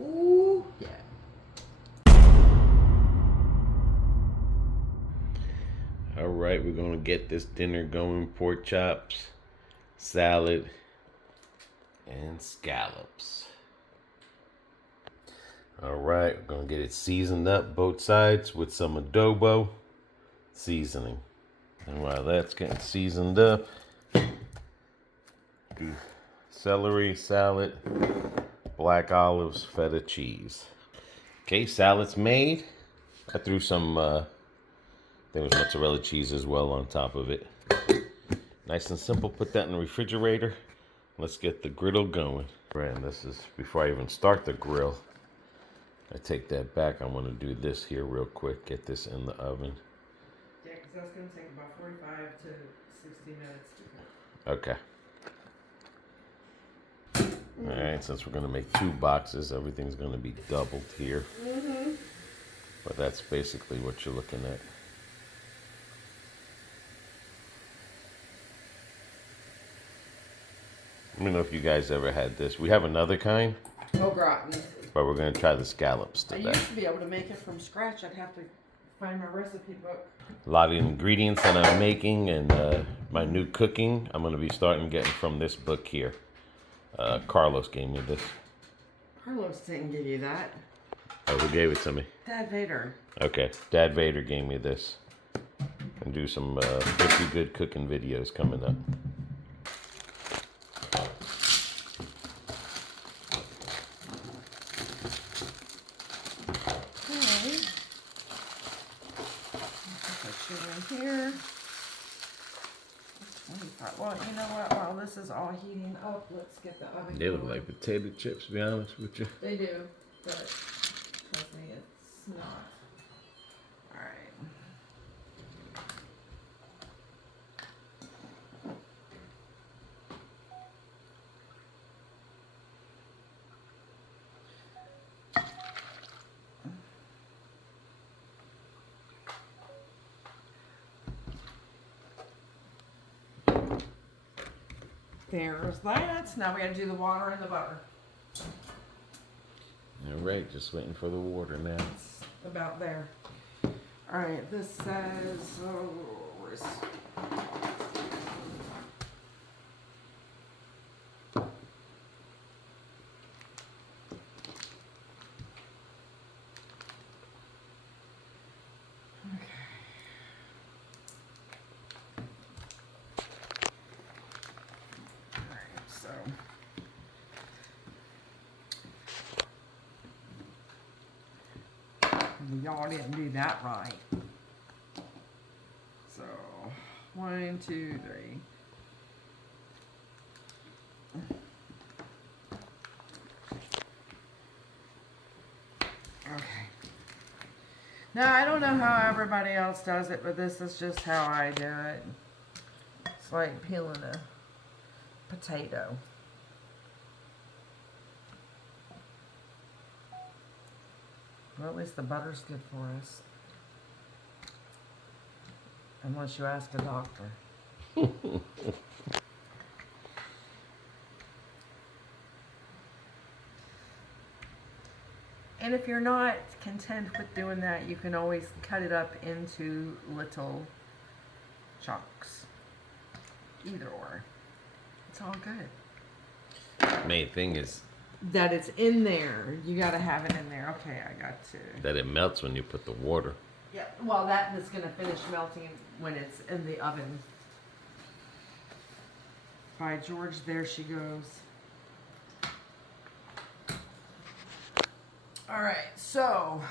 Ooh, yeah. All right, we're gonna get this dinner going. Pork chops, salad, and scallops. All right, we're gonna get it seasoned up both sides with some adobo seasoning. And while that's getting seasoned up, do celery, salad, black olives, feta cheese. Okay, salad's made. I threw some, there was mozzarella cheese as well on top of it. Nice and simple, put that in the refrigerator. Let's get the griddle going. Right, and this is, before I even start the grill, I take that back. I want to do this here real quick, get this in the oven. Yeah, because that's going to take about 45 to 60 minutes to cook. Okay. All right, since we're going to make 2 boxes, everything's going to be doubled here. But that's basically what you're looking at. Let me know if you guys ever had this. We have another kind, Au gratin. but we're going to try the scallops I today. used to be able to make it from scratch. I'd have to find my recipe book. A lot of ingredients that I'm making and my new cooking, I'm going to be starting getting from this book here. Carlos gave me this. Carlos didn't give you that. Oh, who gave it to me? Dad Vader. Okay, Dad Vader gave me this. And do some 50 good cooking videos coming up. Okay. Put sugar in here. Well, you know what? While this is all heating up, let's get the oven They look going. like potato chips, to be honest with you. They do, but trust me, it's not. All right. There's that. Now we gotta do the water and the butter. All right, just waiting for the water now. It's about there. All right, this says, where's... Y'all didn't do that right. So, 1, 2, 3. Okay. Now, I don't know how everybody else does it, but this is just how I do it. It's like peeling a potato. Well, at least the butter's good for us. Unless you ask a doctor. And if you're not content with doing that, you can always cut it up into little chunks. Either or. It's all good. Main thing is That it's in there. You gotta have it in there. Okay, I got to. that it melts when you put the water. Yeah, well, that is gonna finish melting when it's in the oven. By George, there she goes. All right, so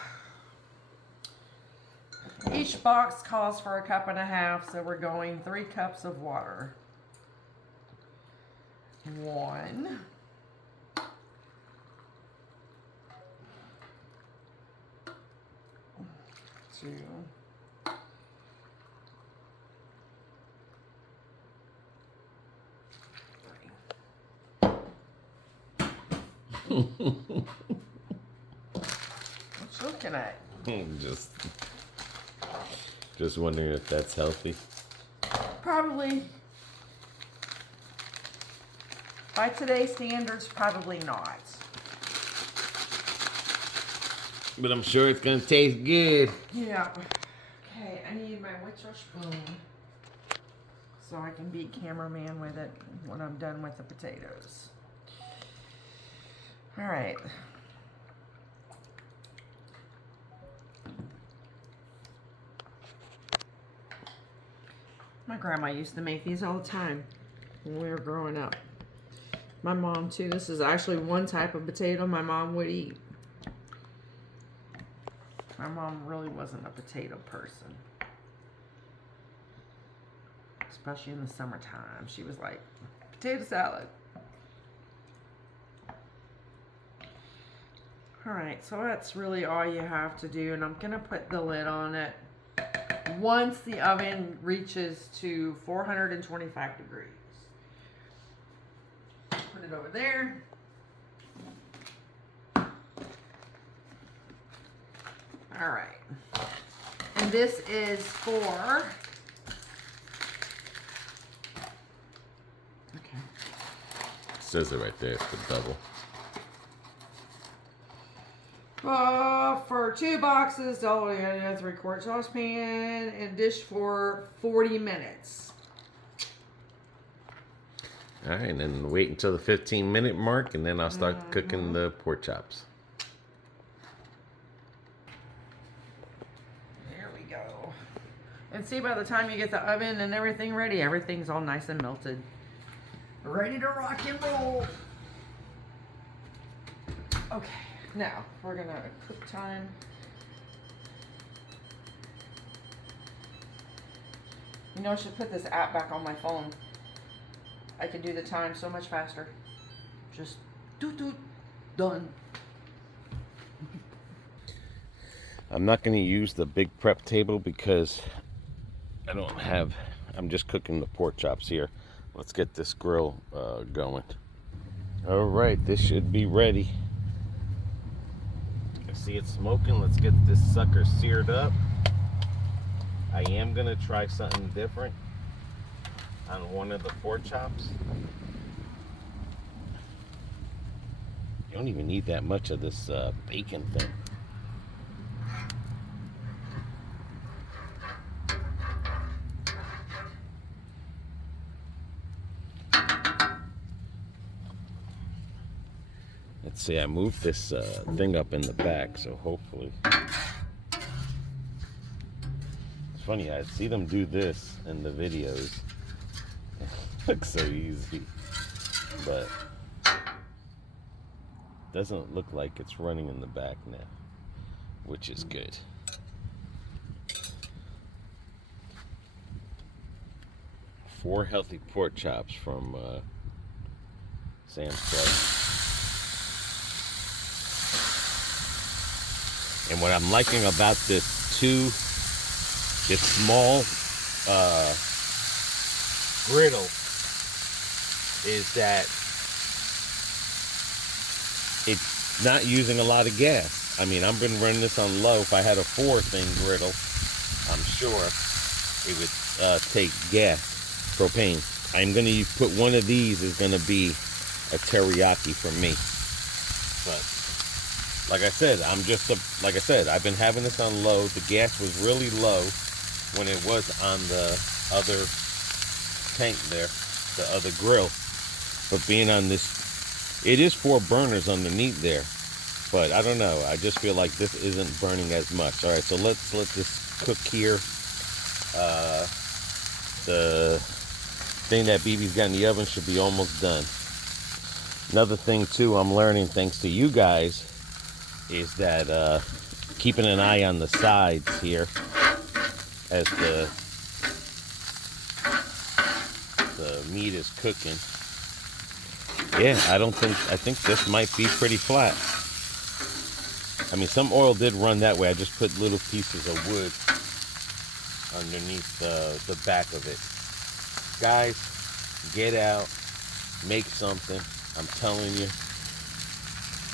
each box calls for 1.5 cups, so we're going 3 cups of water. 1. 2. 3. What you looking at? Just wondering if that's healthy. Probably. By today's standards, probably not. But I'm sure it's gonna taste good. Yeah. Okay, I need my Witcher spoon so I can be cameraman with it when I'm done with the potatoes. All right. My grandma used to make these all the time when we were growing up. My mom too. This is actually one type of potato my mom would eat. My mom really wasn't a potato person. Especially in the summertime. She was like, potato salad. Alright, so that's really all you have to do. And I'm going to put the lid on it once the oven reaches to 425 degrees. Put it over there. Alright. And this is for... Okay. It says it right there. It's the double. For 2 boxes, double in a 3-quart saucepan and dish for 40 minutes. All right, and then wait until the 15-minute mark, and then I'll start cooking the pork chops. There we go. And see, by the time you get the oven and everything ready, everything's all nice and melted. Ready to rock and roll. Okay. Now, we're gonna cook time. You know, I should put this app back on my phone. I can do the time so much faster. Just doot, done. I'm not going to use the big prep table because I'm just cooking the pork chops here. Let's get this grill going. All right, this should be ready. See it smoking. Let's get this sucker seared up. I am gonna try something different on one of the pork chops. You don't even need that much of this bacon thing. Let's see, I moved this thing up in the back, so hopefully. It's funny, I see them do this in the videos. It looks so easy, but doesn't look like it's running in the back now, which is good. Four healthy pork chops from Sam's Club. And what I'm liking about this small griddle is that it's not using a lot of gas. I mean, I've been running this on low. If I had a 4-thing griddle, I'm sure it would take gas, propane. I'm going to put one of these is going to be a teriyaki for me. But like I said, I've been having this on low. The gas was really low when it was on the other tank there, the other grill. But being on this, it is 4 burners underneath there. But I don't know. I just feel like this isn't burning as much. All right, so let's let this cook here. The thing that BB's got in the oven should be almost done. Another thing too, I'm learning thanks to you guys, is that keeping an eye on the sides here as the meat is cooking. Yeah, I think this might be pretty flat. I mean, some oil did run that way. I just put little pieces of wood underneath the back of it. Guys, get out, make something. I'm telling you,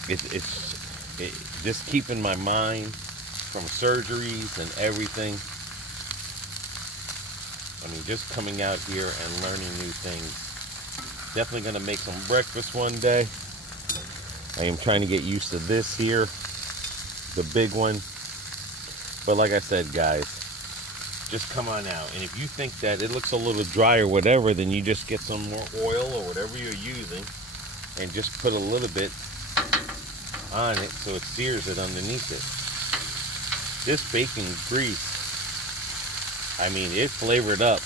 it's just keeping my mind from surgeries and everything. I mean, just coming out here and learning new things. Definitely gonna make some breakfast one day. I am trying to get used to this here. the big one. But like I said, guys, just come on out. And if you think that it looks a little dry or whatever, then you just get some more oil or whatever you're using and just put a little bit on it so it sears it underneath it. This bacon grease, I mean, it flavored up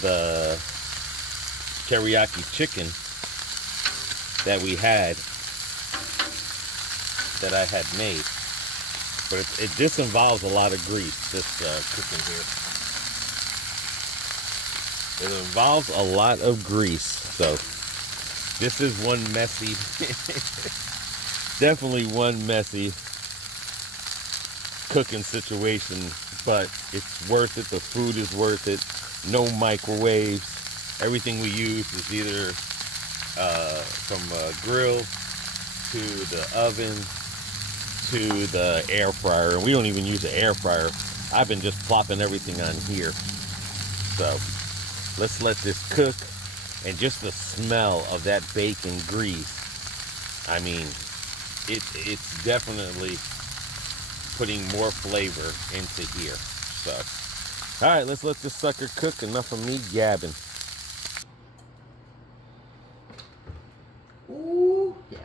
the teriyaki chicken that we had, that I had made. But this involves a lot of grease, this cooking here. It involves a lot of grease. So this is one messy, definitely one messy cooking situation, but it's worth it. The food is worth it. No microwaves. Everything we use is either from a grill to the oven to the air fryer. And we don't even use the air fryer. I've been just plopping everything on here. So let's let this cook. And just the smell of that bacon grease, I mean, it's definitely putting more flavor into here. So, all right, let's let this sucker cook. Enough of me gabbing. Ooh, yeah.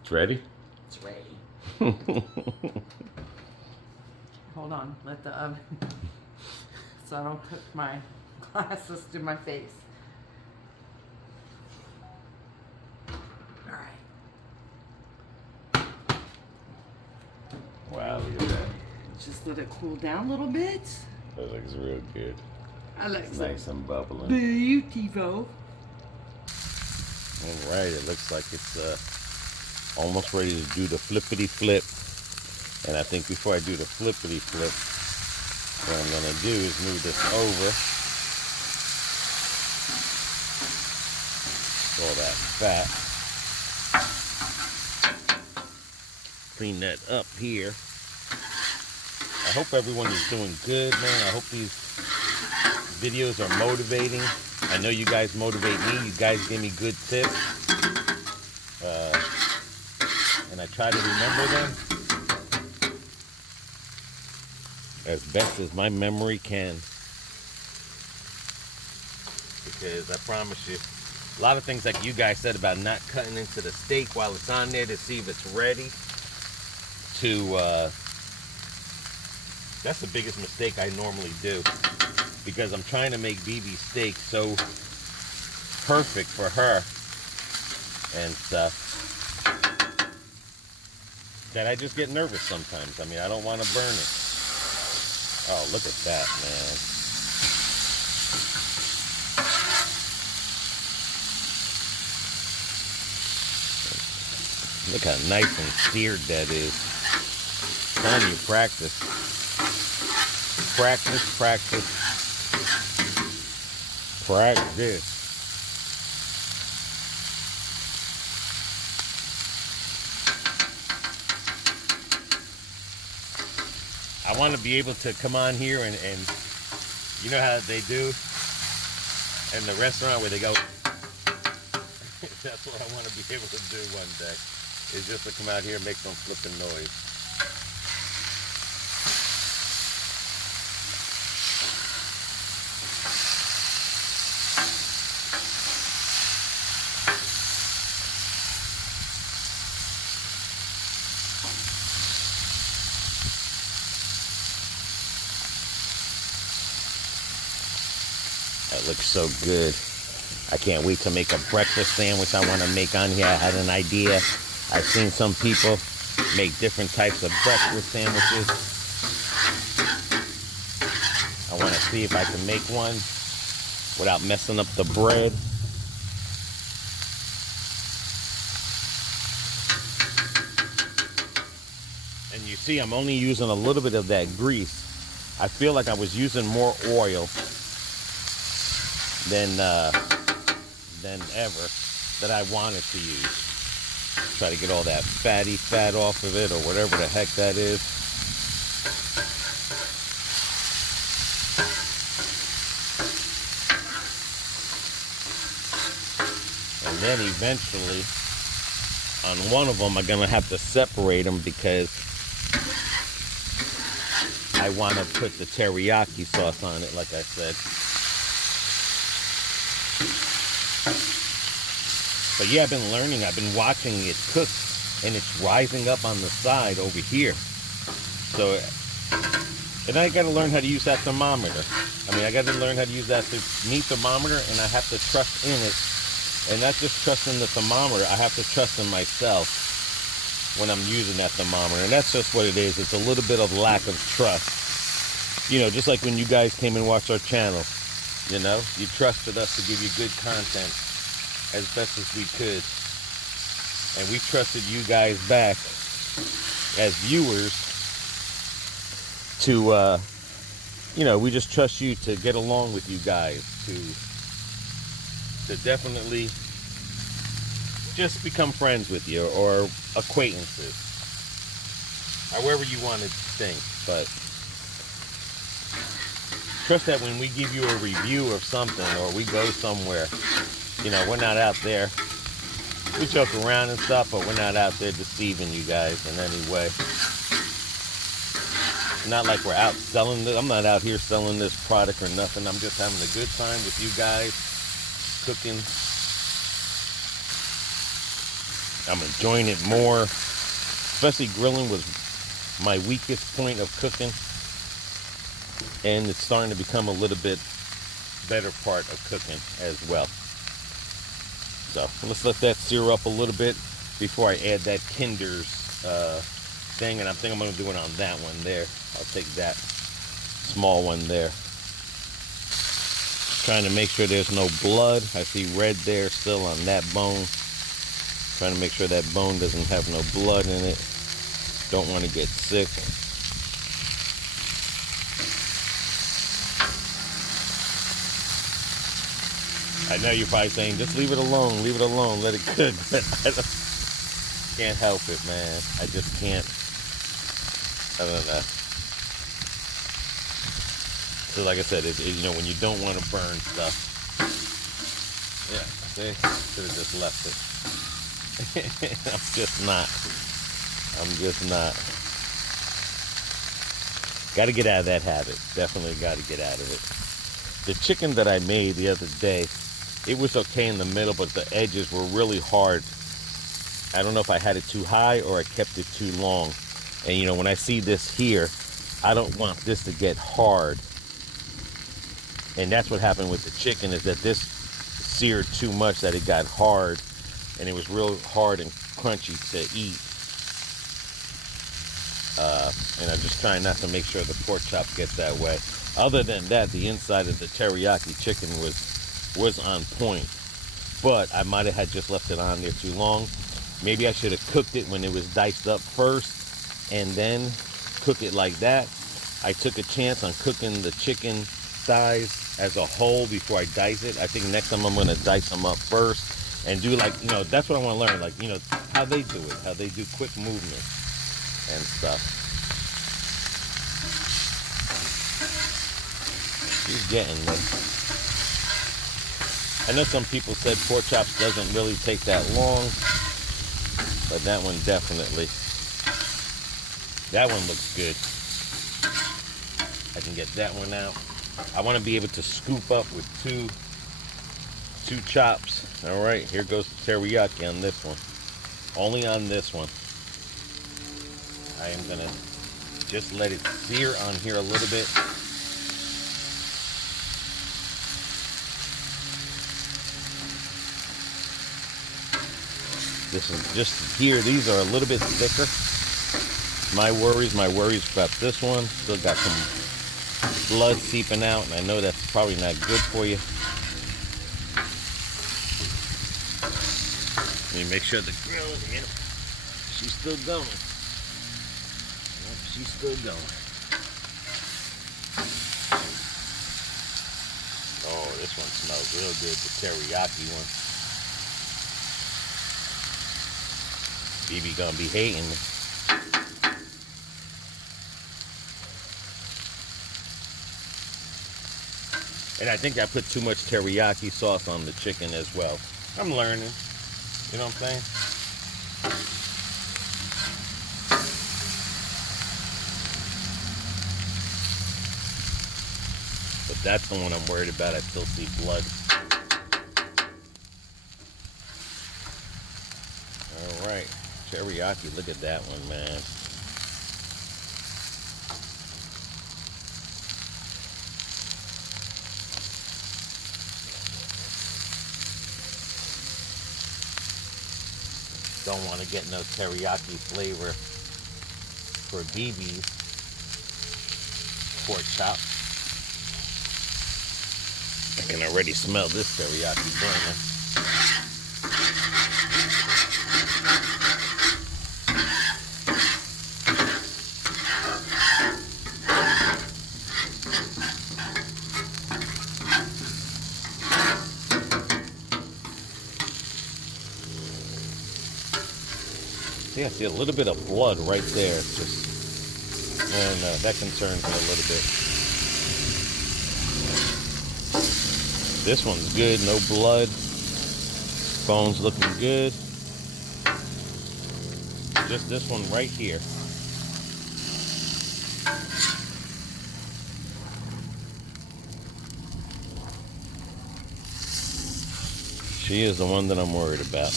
It's ready? It's ready. Hold on, let the oven, so I don't cook my glasses to my face. All right. Wow, look at that. Just let it cool down a little bit. That looks real good. I like It's nice and bubbling. beautiful. All right, it looks like it's almost ready to do the flippity flip. And I think before I do the flippity flip, what I'm gonna do is move this over. All that fat. Clean that up here. I hope everyone is doing good, man. I hope these videos are motivating. I know you guys motivate me. You guys give me good tips. And I try to remember them as best as my memory can. Because I promise you, a lot of things like you guys said about not cutting into the steak while it's on there to see if it's ready to, that's the biggest mistake I normally do. Because I'm trying to make BB's steak so perfect for her and stuff that I just get nervous sometimes. I mean, I don't want to burn it. Oh, look at that, man. Look how nice and seared that is. I'm telling you, practice. Practice, practice. Practice. I want to be able to come on here and you know how they do in the restaurant where they go, that's what I want to be able to do one day, is just to come out here and make some flipping noise. That looks so good. I can't wait to make a breakfast sandwich I want to make on here. I had an idea. I've seen some people make different types of breakfast sandwiches. I want to see if I can make one without messing up the bread. And you see, I'm only using a little bit of that grease. I feel like I was using more oil than ever that I wanted to use. Try to get all that fatty fat off of it, or whatever the heck that is. And then eventually on one of them, I'm gonna have to separate them because I want to put the teriyaki sauce on it, like I said. But yeah, I've been learning. I've been watching it cook, and it's rising up on the side over here. So, and I got to learn how to use that thermometer. I mean, I got to learn how to use that meat thermometer, and I have to trust in it. And not just trust in the thermometer, I have to trust in myself when I'm using that thermometer. And that's just what it is. It's a little bit of lack of trust. You know, just like when you guys came and watched our channel, you know, you trusted us to give you good content as best as we could. And we trusted you guys back as viewers to, you know, we just trust you to get along with you guys, to definitely just become friends with you, or acquaintances, however you want to think. But trust that when we give you a review of something, or we go somewhere, you know, we're not out there, we joke around and stuff, but we're not out there deceiving you guys in any way. Not like we're out selling this. I'm not out here selling this product or nothing. I'm just having a good time with you guys, cooking. I'm enjoying it more. Especially grilling was my weakest point of cooking. And it's starting to become a little bit better part of cooking as well. So let's let that sear up a little bit before I add that Kinder's thing. And I think I'm going to do it on that one there. I'll take that small one there. Trying to make sure there's no blood. I see red there still on that bone. Trying to make sure that bone doesn't have no blood in it. Don't want to get sick. I know you're probably saying, just leave it alone, let it cook. But I can't help it, man. I just can't. I don't know. So like I said, you know, when you don't want to burn stuff. Yeah, see? Should have just left it. I'm just not. Got to get out of that habit. Definitely got to get out of it. The chicken that I made the other day, it was okay in the middle, but the edges were really hard. I don't know if I had it too high or I kept it too long. And you know, when I see this here, I don't want this to get hard. And that's what happened with the chicken, is that this seared too much that it got hard. And it was real hard and crunchy to eat. And I'm just trying not to make sure the pork chop gets that way. Other than that, the inside of the teriyaki chicken was on point. But I might have had just left it on there too long. Maybe I should have cooked it when it was diced up first and then cook it like that. I took a chance on cooking the chicken thighs as a whole before I dice it. I think next time I'm going to dice them up first. And do, like, you know, that's what I want to learn. Like, you know, how they do it. How they do quick movement and stuff. She's getting this. I know some people said pork chops doesn't really take that long. But that one definitely. That one looks good. I can get that one out. I want to be able to scoop up with two chops. All right, here goes the teriyaki on this one. Only on this one. I am gonna just let it sear on here a little bit. This is just here. These are a little bit thicker. My worries about this one. Still got some blood seeping out, and I know that's probably not good for you. Let me make sure the grill is here. She's still going. Yep, she's still going. Oh, this one smells real good, the teriyaki one. BB gonna be hating me. And I think I put too much teriyaki sauce on the chicken as well. I'm learning. You know what I'm saying? That's the one I'm worried about. I still see blood. All right, teriyaki. Look at that one, man. Don't want to get no teriyaki flavor for BB's pork chop. I can already smell this teriyaki burning. See, I see a little bit of blood right there. It's just, and that concerns me a little bit. This one's good, no blood. Bones looking good. Just this one right here. She is the one that I'm worried about.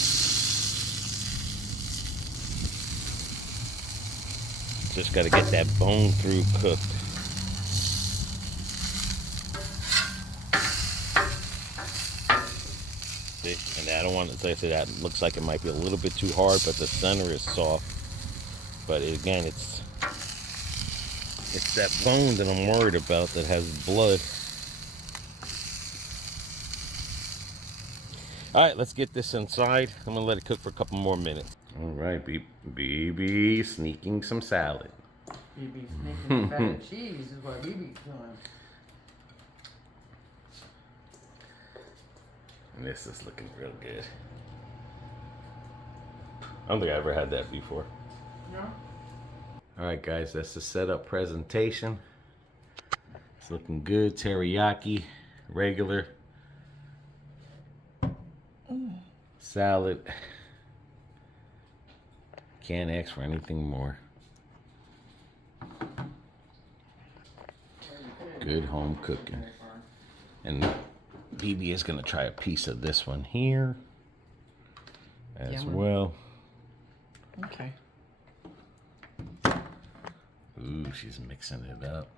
Just got to get that bone through cooked. See, and I don't want to say that looks like it might be a little bit too hard, but the center is soft. But again, it's that bone that I'm worried about that has blood. All right, let's get this inside. I'm gonna let it cook for a couple more minutes. All right, BB sneaking some salad. BB sneaking feta cheese is what BB's doing. And this is looking real good. I don't think I ever had that before. No? All right, guys, that's the setup presentation. It's looking good. Teriyaki, regular. Salad. Can't ask for anything more. Good home cooking. And BB is gonna try a piece of this one here as well. Okay. Ooh, she's mixing it up.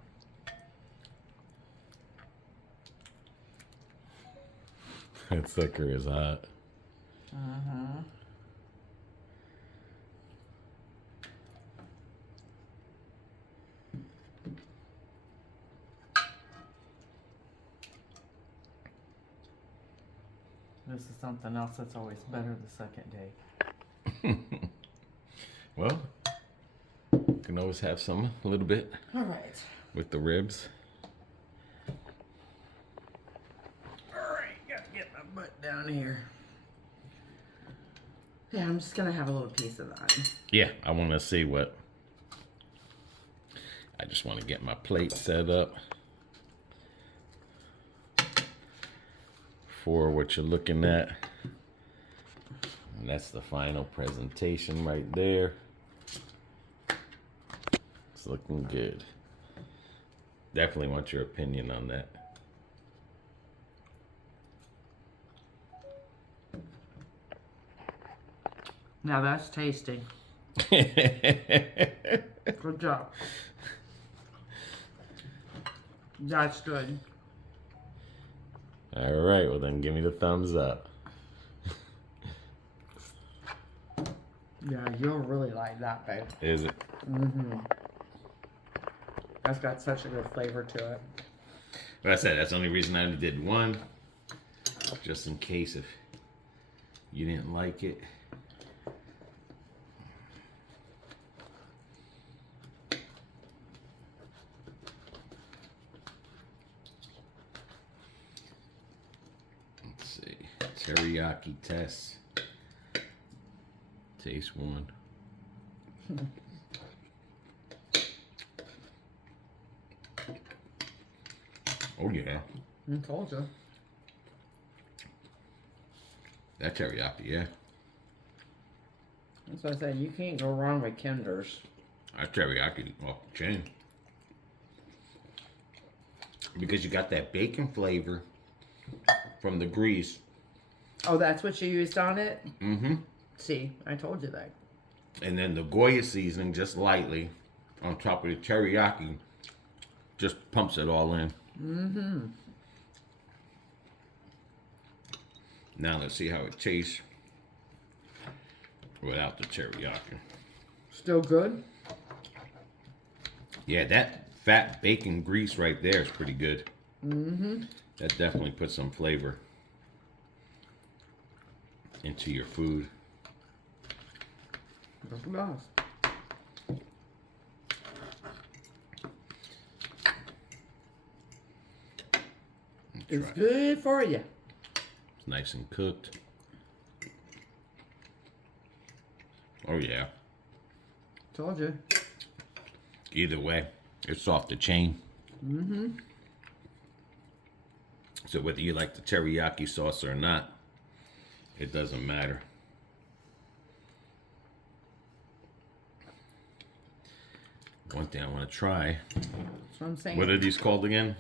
That sucker is hot. This is something else that's always better the second day. Well, you can always have some, a little bit. All right. With the ribs. All right, gotta get my butt down here. Yeah, I'm just gonna have a little piece of that. Yeah, I want to see what. I just want to get my plate set up for what you're looking at. And that's the final presentation right there. It's looking good. Definitely want your opinion on that. Now that's tasty. Good job. That's good. All right, well then give me the thumbs up. Yeah, you'll really like that, babe. Is it? Mm-hmm. That's got such a good flavor to it. Like I said, that's the only reason I only did one. Just in case if you didn't like it. Let's see. Teriyaki test. Taste one. Oh yeah. I told you. That teriyaki, yeah. That's what I said. You can't go wrong with Kinder's. That teriyaki off the chain. because you got that bacon flavor from the grease. Oh, that's what you used on it? Mm-hmm. See, I told you that. And then the Goya seasoning, just lightly, on top of the teriyaki, just pumps it all in. Mm-hmm. Now let's see how it tastes without the teriyaki. Still good? Yeah, that fat bacon grease right there is pretty good. Mm-hmm. That definitely puts some flavor into your food. That's nice. It's good for you. It's nice and cooked. Oh yeah. Told you. Either way, it's off the chain. Mm-hmm. So whether you like the teriyaki sauce or not, it doesn't matter. One thing I want to try. That's what I'm saying. What are these called again?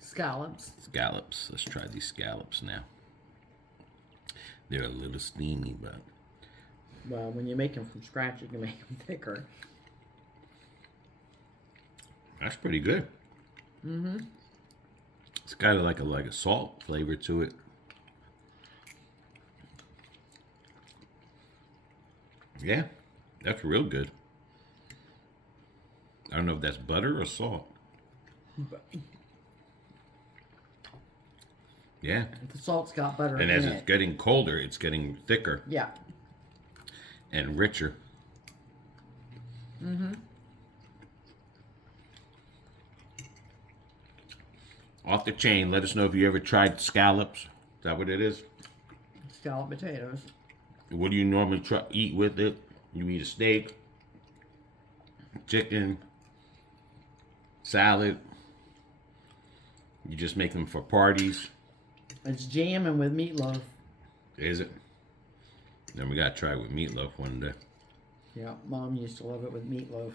Scallops. Scallops. Let's try these scallops now. They're a little steamy, but Well, when you make them from scratch, you can make them thicker. that's pretty good. Mm-hmm. It's got like a salt flavor to it. Yeah, that's real good. I don't know if that's butter or salt. Yeah. The salt's got butter And in as it. it's getting colder, it's getting thicker Yeah. and richer. Mm-hmm. Off the chain, let us know if you ever tried scallops. Is that what it is? Scalloped potatoes. What do you normally eat with it? You eat a steak, chicken, salad. You just make them for parties. It's jamming with meatloaf. Is it? Then we gotta try it with meatloaf one day. Yeah, Mom used to love it with meatloaf.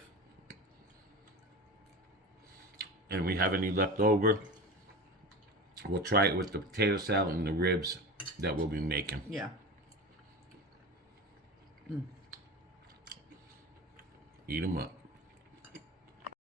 And we have any left over, we'll try it with the potato salad and the ribs that we'll be making. Yeah. Eat them up.